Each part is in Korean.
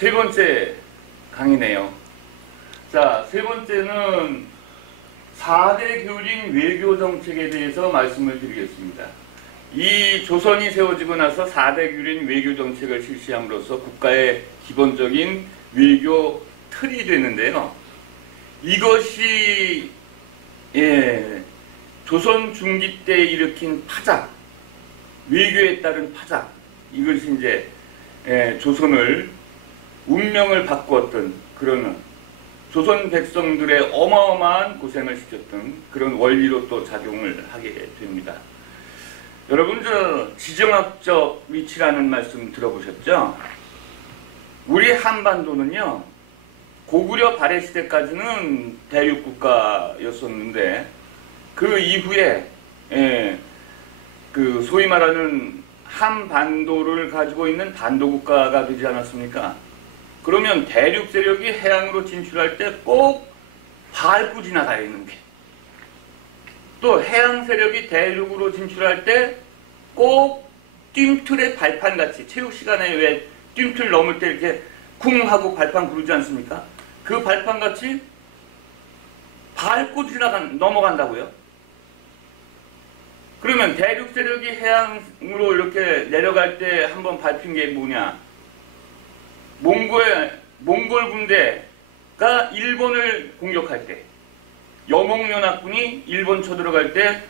세 번째 강의네요. 자, 세 번째는 4대 교린 외교 정책에 대해서 말씀을 드리겠습니다. 이 조선이 세워지고 나서 4대 교린 외교 정책을 실시함으로써 국가의 기본적인 외교 틀이 되는데요. 이것이 조선 중기 때 일으킨 파작, 외교에 따른 파작, 이것이 이제 조선을 운명을 바꾸었던 그런 조선 백성들의 어마어마한 고생을 시켰던 그런 원리로 또 작용을 하게 됩니다. 여러분, 저 지정학적 위치라는 말씀 들어보셨죠? 우리 한반도는요, 고구려 발해 시대까지는 대륙국가였었는데 그 이후에 그 소위 말하는 한반도를 가지고 있는 반도국가가 되지 않았습니까? 그러면 대륙 세력이 해양으로 진출할 때 꼭 밟고 지나가야 하는 게, 또 해양 세력이 대륙으로 진출할 때 꼭 뜀틀의 발판같이, 체육 시간에 왜 뜀틀 넘을 때 이렇게 쿵 하고 발판 부르지 않습니까? 그 발판같이 밟고 넘어간다고요. 그러면 대륙 세력이 해양으로 이렇게 내려갈 때 한번 밟힌 게 뭐냐? 몽골 군대가 일본을 공격할 때, 여몽연합군이 일본 쳐들어갈 때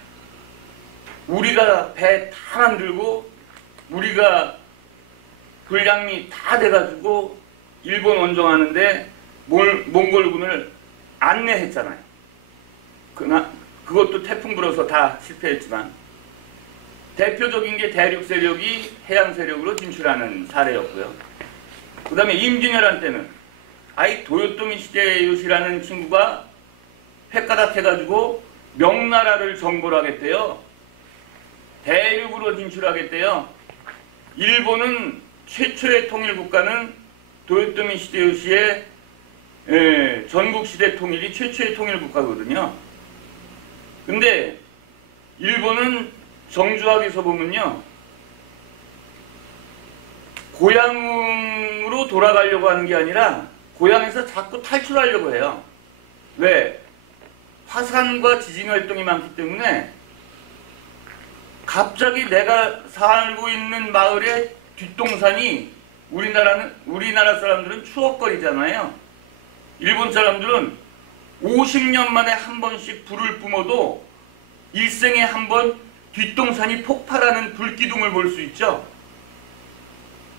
우리가 배 다 만들고 우리가 불량미 다 돼가지고 일본 원정하는데 몽골군을 안내했잖아요. 그것도 태풍 불어서 다 실패했지만 대표적인 게 대륙 세력이 해양 세력으로 진출하는 사례였고요. 그 다음에 임진왜란 때는 도요토미 히데요시라는 친구가 횟가닥 해가지고 명나라를 정벌 하겠대요. 대륙으로 진출하겠대요. 일본은 최초의 통일국가는 도요토미 히데요시의 전국시대 통일이 최초의 통일국가거든요. 근데 일본은 정주학에서 보면요, 고향으로 돌아가려고 하는 게 아니라 고향에서 자꾸 탈출하려고 해요. 왜? 화산과 지진 활동이 많기 때문에 갑자기 내가 살고 있는 마을의 뒷동산이 우리나라 사람들은 추억거리잖아요. 일본 사람들은 50년 만에 한 번씩 불을 뿜어도 일생에 한 번 뒷동산이 폭발하는 불기둥을 볼 수 있죠.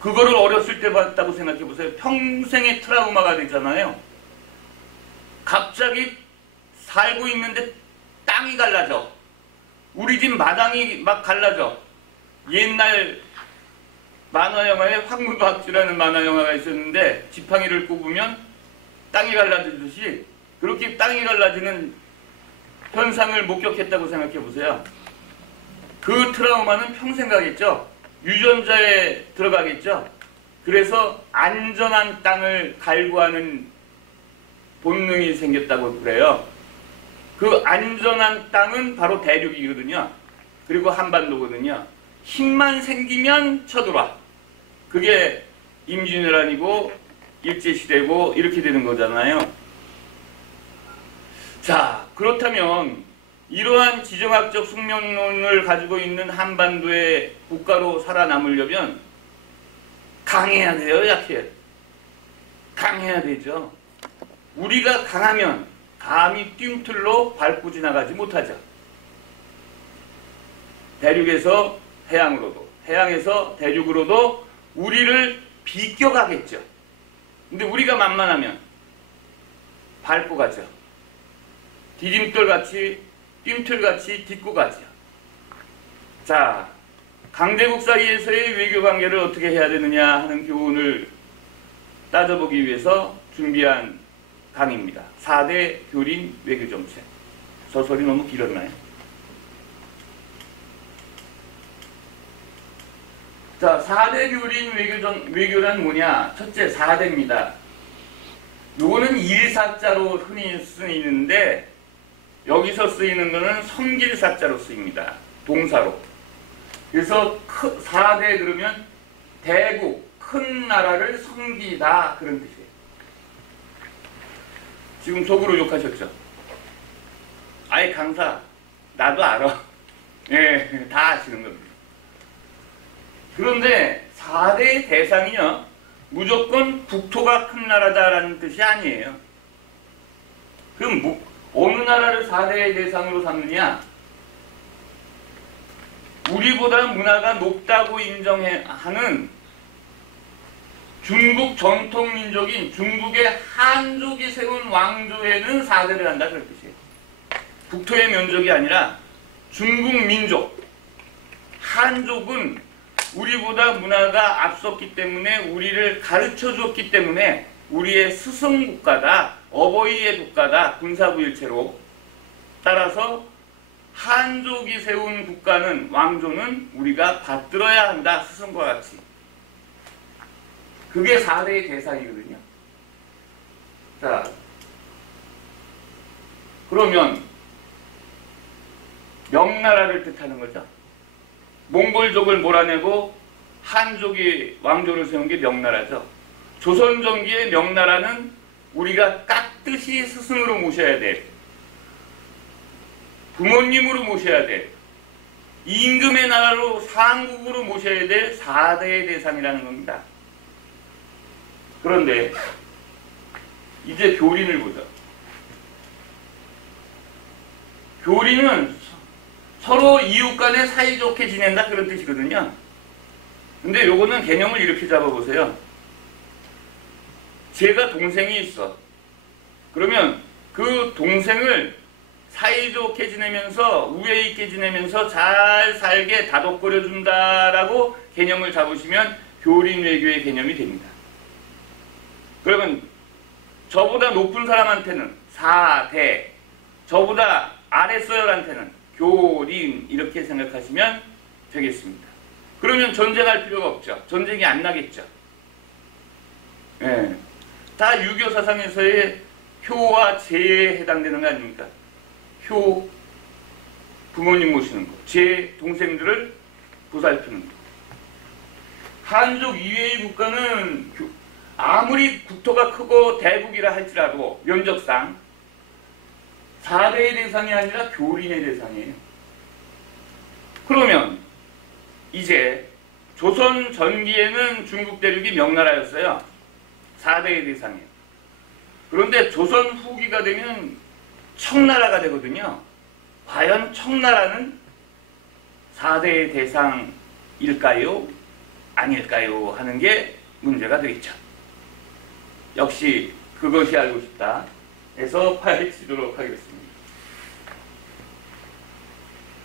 그거를 어렸을 때 봤다고 생각해 보세요. 평생의 트라우마가 되잖아요. 갑자기 살고 있는데 땅이 갈라져. 우리 집 마당이 막 갈라져. 옛날 만화영화에 황무박쥐라는 만화영화가 있었는데 지팡이를 꼽으면 땅이 갈라지듯이 그렇게 땅이 갈라지는 현상을 목격했다고 생각해 보세요. 그 트라우마는 평생 가겠죠. 유전자에 들어가겠죠. 그래서 안전한 땅을 갈구하는 본능이 생겼다고 그래요. 그 안전한 땅은 바로 대륙이거든요. 그리고 한반도거든요. 힘만 생기면 쳐들어와. 그게 임진왜란이고 일제시대고 이렇게 되는 거잖아요. 자, 그렇다면 이러한 지정학적 숙명론을 가지고 있는 한반도의 국가로 살아남으려면 강해야 돼요, 약해요? 강해야 되죠. 우리가 강하면 감히 뜀틀로 밟고 지나가지 못하죠. 대륙에서 해양으로도, 해양에서 대륙으로도 우리를 비껴가겠죠. 근데 우리가 만만하면 밟고 가죠. 디딤돌같이, 뜀틀같이 딛고 가죠. 자, 강대국 사이에서의 외교관계를 어떻게 해야 되느냐 하는 교훈을 따져보기 위해서 준비한 강의입니다. 4대 교린 외교정책. 서설이 너무 길었나요? 자, 4대 교린 외교란 뭐냐? 첫째, 4대입니다. 요거는 일사자로 흔히 쓰이는데 여기서 쓰이는 거는 성질사자로 쓰입니다. 동사로. 그래서 4대 그러면 대국, 큰 나라를 섬기다 그런 뜻이에요. 지금 속으로 욕하셨죠? 아이 강사 나도 알아. 예, 다 아시는 겁니다. 그런데 4대의 대상이요 무조건 국토가 큰 나라다라는 뜻이 아니에요. 그럼 어느 나라를 4대의 대상으로 삼느냐? 우리보다 문화가 높다고 인정하는 중국 전통 민족인 중국의 한족이 세운 왕조에는 4대를 한다 그런 뜻이에요. 국토의 면적이 아니라 중국 민족 한족은 우리보다 문화가 앞섰기 때문에 우리를 가르쳐 줬기 때문에 우리의 스승 국가다, 어버이의 국가다, 군사부일체로. 따라서 한족이 세운 국가는, 왕조는 우리가 받들어야 한다, 스승과 같이. 그게 4대의 대상이거든요. 자, 그러면 명나라를 뜻하는 거죠. 몽골족을 몰아내고 한족이 왕조를 세운 게 명나라죠. 조선 전기의 명나라는 우리가 깍듯이 스승으로 모셔야 돼. 부모님으로 모셔야 돼. 임금의 나라로 상국으로 모셔야 될 4대의 대상이라는 겁니다. 그런데 이제 교린을 보자. 교린은 서로 이웃 간에 사이좋게 지낸다 그런 뜻이거든요. 근데 요거는 개념을 이렇게 잡아보세요. 제가 동생이 있어. 그러면 그 동생을 사이좋게 지내면서 우애 있게 지내면서 잘 살게 다독거려 준다라고 개념을 잡으시면 교린 외교의 개념이 됩니다. 그러면 저보다 높은 사람한테는 4대, 저보다 아랫서열한테는 교린 이렇게 생각하시면 되겠습니다. 그러면 전쟁할 필요가 없죠. 전쟁이 안 나겠죠. 예. 다 유교 사상에서의 효와 제에 해당되는 거 아닙니까? 효, 부모님 모시는 거. 제, 동생들을 보살피는 거. 한족 이외의 국가는 아무리 국토가 크고 대국이라 할지라도 면적상 4대의 대상이 아니라 교린의 대상이에요. 그러면 이제 조선 전기에는 중국 대륙이 명나라였어요. 4대의 대상이에요. 그런데 조선 후기가 되면 청나라가 되거든요. 과연 청나라는 4대의 대상일까요? 아닐까요? 하는 게 문제가 되겠죠. 역시 그것이 알고 싶다 해서 파헤치도록 하겠습니다.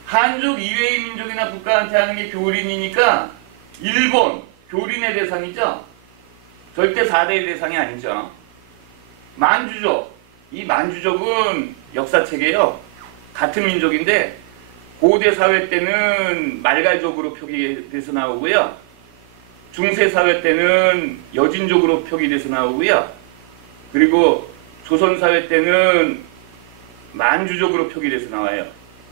한족 이외의 민족이나 국가한테 하는 게 교린이니까 일본, 교린의 대상이죠. 절대 4대의 대상이 아니죠. 만주족, 이 만주족은 역사책에요. 같은 민족인데 고대 사회 때는 말갈족으로 표기돼서 나오고요. 중세 사회 때는 여진족으로 표기돼서 나오고요. 그리고 조선 사회 때는 만주족으로 표기돼서 나와요.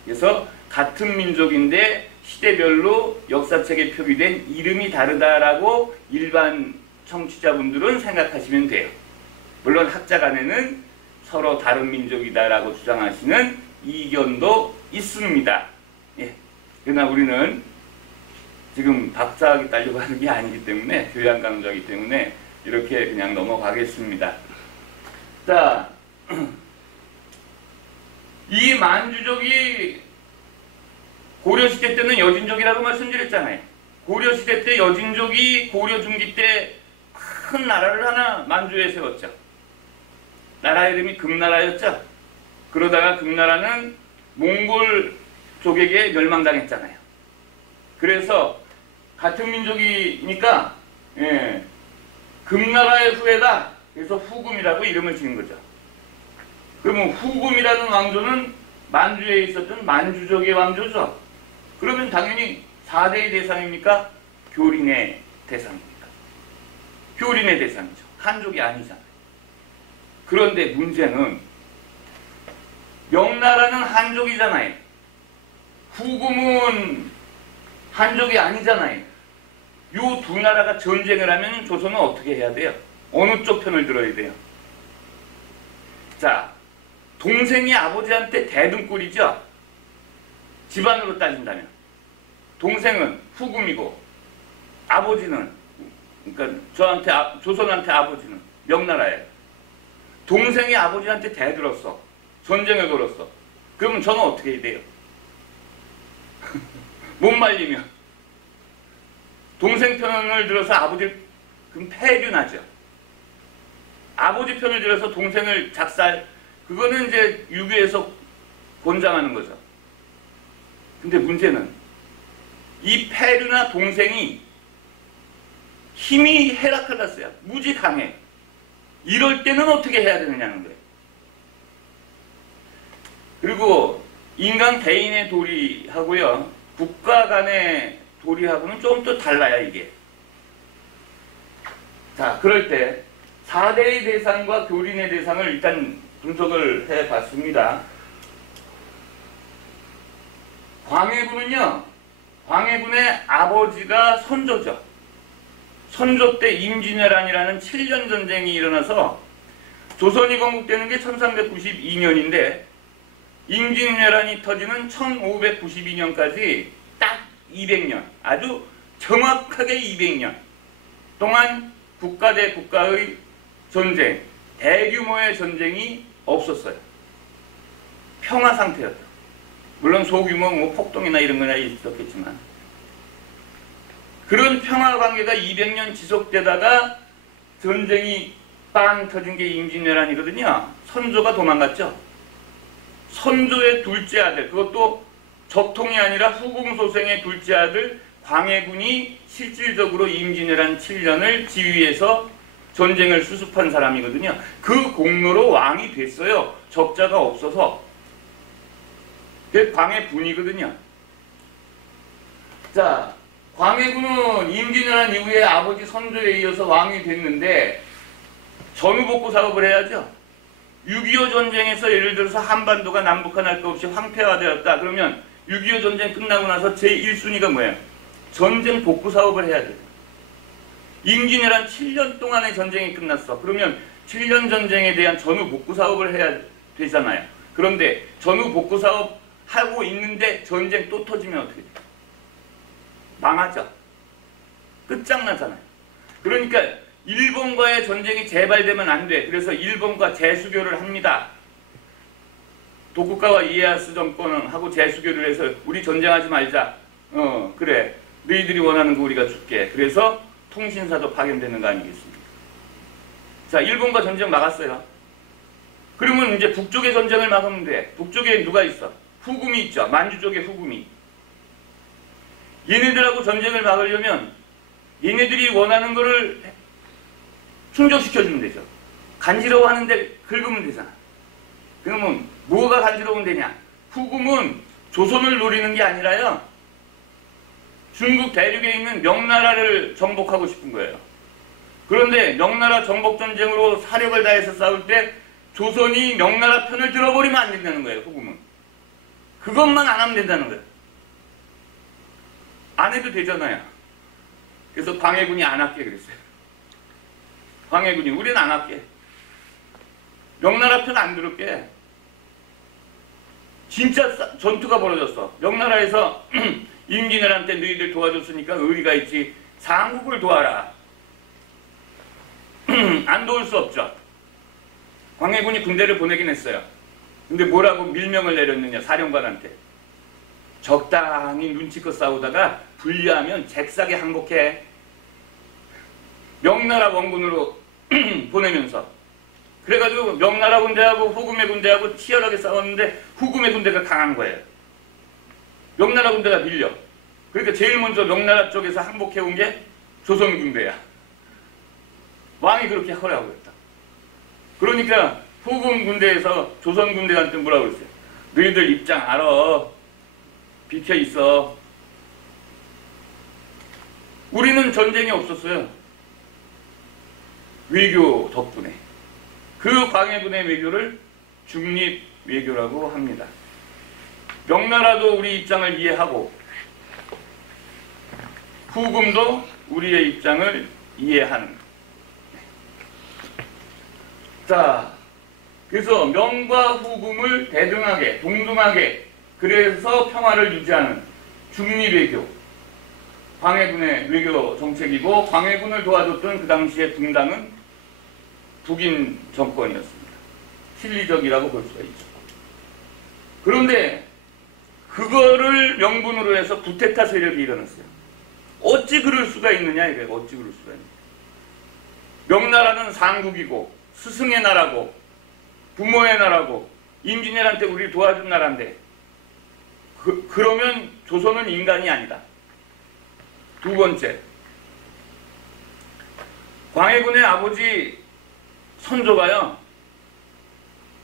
그래서 같은 민족인데 시대별로 역사책에 표기된 이름이 다르다라고 일반 청취자분들은 생각하시면 돼요. 물론 학자 간에는 서로 다른 민족이다라고 주장하시는 이견도 있습니다. 예. 그러나 우리는 지금 박사학위 따려고 하는 게 아니기 때문에, 교양 강좌이기 때문에 이렇게 그냥 넘어가겠습니다. 자, 이 만주족이 고려시대 때는 여진족이라고 말씀드렸잖아요. 고려시대 때 여진족이 고려 중기 때 큰 나라를 하나 만주에 세웠죠. 나라 이름이 금나라였죠. 그러다가 금나라는 몽골족에게 멸망당했잖아요. 그래서 같은 민족이니까 금나라의 후예다. 그래서 후금이라고 이름을 지은 거죠. 그러면 후금이라는 왕조는 만주에 있었던 만주족의 왕조죠. 그러면 당연히 4대의 대상입니까? 교린의 대상입니까? 교린의 대상이죠. 한족이 아니잖아요. 그런데 문제는 명나라는 한족이잖아요. 후금은 한족이 아니잖아요. 요 두 나라가 전쟁을 하면 조선은 어떻게 해야 돼요? 어느 쪽 편을 들어야 돼요? 자, 동생이 아버지한테 대등골이죠? 집안으로 따진다면. 동생은 후금이고, 아버지는, 그러니까 조선한테 아버지는 명나라예요. 동생이 아버지한테 대들었어. 전쟁을 걸었어. 그러면 저는 어떻게 해야 돼요? 못 말리면. 동생 편을 들어서 아버지, 그럼 폐륜하죠. 아버지 편을 들어서 동생을 작살, 그거는 이제 유교에서 권장하는 거죠. 근데 문제는 이 폐륜나 동생이 힘이 헤라클레스야. 무지 강해. 이럴 때는 어떻게 해야 되느냐는 거예요. 그리고 인간 개인의 도리하고요, 국가 간의 도리하고는 좀 또 달라요, 이게. 자, 그럴 때 4대의 대상과 교린의 대상을 일단 분석을 해봤습니다. 광해군은요, 광해군의 아버지가 선조죠. 선조 때 임진왜란이라는 7년 전쟁이 일어나서 조선이 건국되는 게 1392년인데 임진왜란이 터지는 1592년까지 딱 200년, 아주 정확하게 200년 동안 국가 대 국가의 전쟁, 대규모의 전쟁이 없었어요. 평화 상태였다. 물론 소규모 폭동이나 이런 거나 있었겠지만 그런 평화 관계가 200년 지속되다가 전쟁이 빵 터진 게 임진왜란이거든요. 선조가 도망갔죠. 선조의 둘째 아들, 그것도 적통이 아니라 후궁소생의 둘째 아들 광해군이 실질적으로 임진왜란 7년을 지휘해서 전쟁을 수습한 사람이거든요. 그 공로로 왕이 됐어요. 적자가 없어서. 그게 광해군이거든요. 자, 광해군은 임진왜란 이후에 아버지 선조에 이어서 왕이 됐는데 전후복구 사업을 해야죠. 6.25 전쟁에서 예를 들어서 한반도가 남북한 할 것 없이 황폐화되었다. 그러면 6.25 전쟁 끝나고 나서 제1순위가 뭐예요? 전쟁 복구 사업을 해야 돼요. 임진왜란 7년 동안의 전쟁이 끝났어. 그러면 7년 전쟁에 대한 전후 복구 사업을 해야 되잖아요. 그런데 전후 복구 사업 하고 있는데 전쟁 또 터지면 어떻게 돼요? 망하죠. 끝장나잖아요. 그러니까 일본과의 전쟁이 재발되면 안 돼. 그래서 일본과 재수교를 합니다. 도쿠가와 이에야스 정권하고 재수교를 해서 우리 전쟁하지 말자. 그래. 너희들이 원하는 거 우리가 줄게. 그래서 통신사도 파견되는 거 아니겠습니까? 자, 일본과 전쟁 막았어요. 그러면 이제 북쪽의 전쟁을 막으면 돼. 북쪽에 누가 있어? 후금이 있죠. 만주 쪽에 후금이. 얘네들하고 전쟁을 막으려면 얘네들이 원하는 거를 충족시켜주면 되죠. 간지러워하는데 긁으면 되잖아. 그러면 뭐가 간지러우면 되냐? 후금은 조선을 노리는 게 아니라요, 중국 대륙에 있는 명나라를 정복하고 싶은 거예요. 그런데 명나라 정복전쟁으로 사력을 다해서 싸울 때 조선이 명나라 편을 들어버리면 안 된다는 거예요. 후금은. 그것만 안 하면 된다는 거예요. 안 해도 되잖아요. 그래서 광해군이 안 할게 그랬어요. 광해군이 우리는 안 할게. 명나라 편 안 들을게. 진짜 전투가 벌어졌어. 명나라에서 임진왜란 때 너희들 도와줬으니까 의리가 있지. 상국을 도와라. 안 도울 수 없죠. 광해군이 군대를 보내긴 했어요. 근데 뭐라고 밀명을 내렸느냐, 사령관한테. 적당히 눈치껏 싸우다가 불리하면 잭싸게 항복해. 명나라 원군으로 보내면서. 그래가지고 명나라 군대하고 후금의 군대하고 치열하게 싸웠는데 후금의 군대가 강한 거예요. 명나라 군대가 밀려. 그러니까 제일 먼저 명나라 쪽에서 항복해온 게 조선 군대야. 왕이 그렇게 허락하고 있다. 그러니까 후금 군대에서 조선 군대한테 뭐라고 그랬어요? 너희들 입장 알아. 비켜 있어. 우리는 전쟁이 없었어요. 외교 덕분에. 그 광해군의 외교를 중립외교라고 합니다. 명나라도 우리 입장을 이해하고 후금도 우리의 입장을 이해하는. 자, 그래서 명과 후금을 대등하게, 동등하게, 그래서 평화를 유지하는 중립외교, 광해군의 외교 정책이고, 광해군을 도와줬던 그 당시의 분당은 북인 정권이었습니다. 실리적이라고 볼 수가 있죠. 그런데 그거를 명분으로 해서 구테타 세력이 일어났어요. 어찌 그럴 수가 있느냐 이거예요. 어찌 그럴 수가 있느냐. 명나라는 상국이고 스승의 나라고 부모의 나라고 임진왜란 우리를 도와준 나라인데 그러면 조선은 인간이 아니다. 두 번째, 광해군의 아버지 선조가요,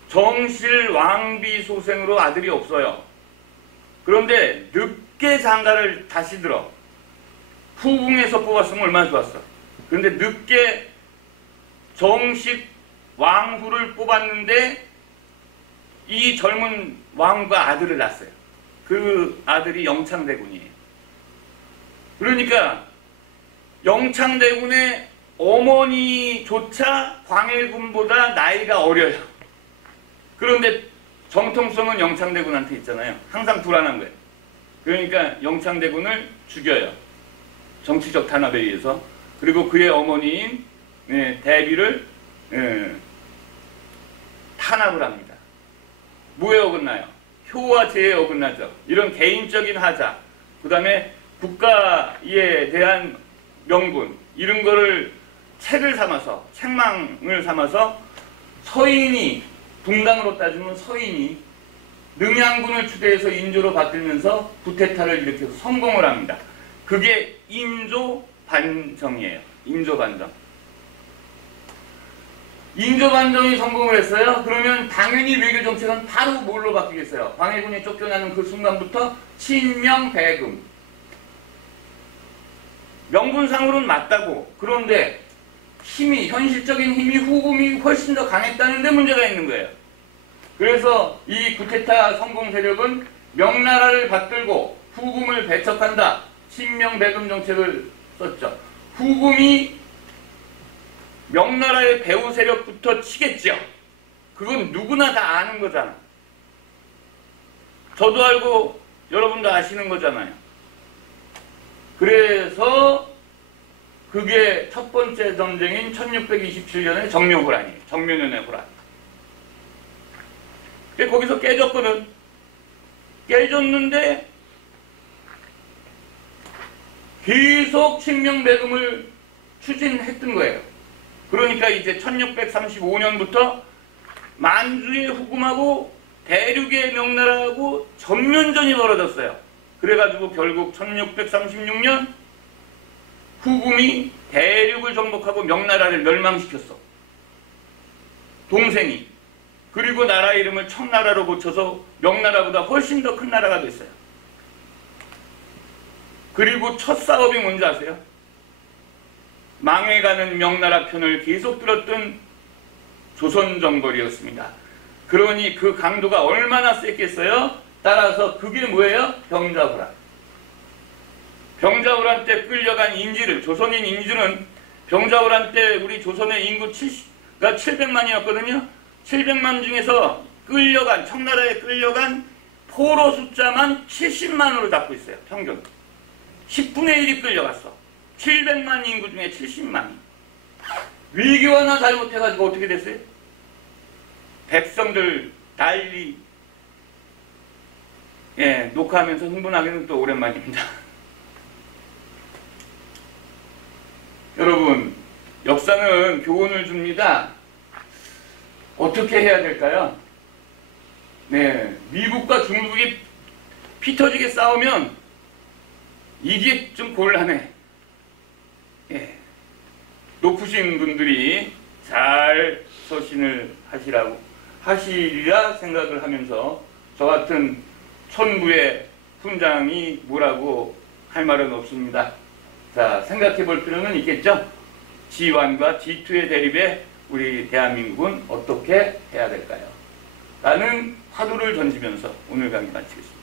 정실 왕비 소생으로 아들이 없어요. 그런데 늦게 장가를 다시 들어. 후궁에서 뽑았으면 얼마나 좋았어. 그런데 늦게 정식 왕후를 뽑았는데 이 젊은 왕과 아들을 낳았어요. 그 아들이 영창대군이에요. 그러니까 영창대군의 어머니조차 광해군보다 나이가 어려요. 그런데 정통성은 영창대군한테 있잖아요. 항상 불안한 거예요. 그러니까 영창대군을 죽여요. 정치적 탄압에 의해서. 그리고 그의 어머니인 대비를 탄압을 합니다. 뭐에 어긋나요? 효와 제에 어긋나죠. 이런 개인적인 하자, 그 다음에 국가에 대한 명분, 이런 거를 책을 삼아서, 책망을 삼아서 서인이, 붕당으로 따지면 서인이 능양군을 추대해서 인조로 바뀌면서 구테타를 일으켜서 성공을 합니다. 그게 인조 반정이에요. 인조 반정. 인조 반정이 성공을 했어요. 그러면 당연히 외교 정책은 바로 뭘로 바뀌겠어요? 광해군이 쫓겨나는 그 순간부터 친명배금. 명분상으로는 맞다고. 그런데 힘이, 현실적인 힘이 후금이 훨씬 더 강했다는 데 문제가 있는 거예요. 그래서 이 구테타 성공 세력은 명나라를 받들고 후금을 배척한다. 친명배금 정책을 썼죠. 후금이 명나라의 배후 세력부터 치겠죠. 그건 누구나 다 아는 거잖아. 저도 알고 여러분도 아시는 거잖아요. 그래서 그게 첫 번째 전쟁인 1627년의 정묘호란이에요. 정묘년의 호란. 거기서 깨졌거든. 깨졌는데 계속 친명배금을 추진했던 거예요. 그러니까 이제 1635년부터 만주의 후금하고 대륙의 명나라하고 전면전이 벌어졌어요. 그래가지고 결국 1636년 후금이 대륙을 정복하고 명나라를 멸망시켰어. 동생이. 그리고 나라 이름을 청나라로 고쳐서 명나라보다 훨씬 더 큰 나라가 됐어요. 그리고 첫 사업이 뭔지 아세요? 망해가는 명나라 편을 계속 들었던 조선정벌이었습니다. 그러니 그 강도가 얼마나 셌겠어요? 따라서 그게 뭐예요? 병자호란. 병자호란 때 끌려간 인지를, 조선인 인지는 병자호란 때 우리 조선의 인구가 700만이었거든요. 700만 중에서 끌려간, 청나라에 끌려간 포로 숫자만 70만으로 잡고 있어요. 평균. 10분의 1이 끌려갔어. 700만 인구 중에 70만이. 위교 하나 잘못해가지고 어떻게 됐어요? 백성들 난리. 예, 녹화하면서 흥분하기는 또 오랜만입니다. 여러분, 역사는 교훈을 줍니다. 어떻게 해야 될까요? 네, 미국과 중국이 피 터지게 싸우면 이게 좀 곤란해. 예, 높으신 분들이 잘 서신을 하시리라 생각을 하면서 저 같은 천부의 훈장이 뭐라고 할 말은 없습니다. 자, 생각해 볼 필요는 있겠죠? G1과 G2의 대립에 우리 대한민국은 어떻게 해야 될까요? 라는 화두를 던지면서 오늘 강의 마치겠습니다.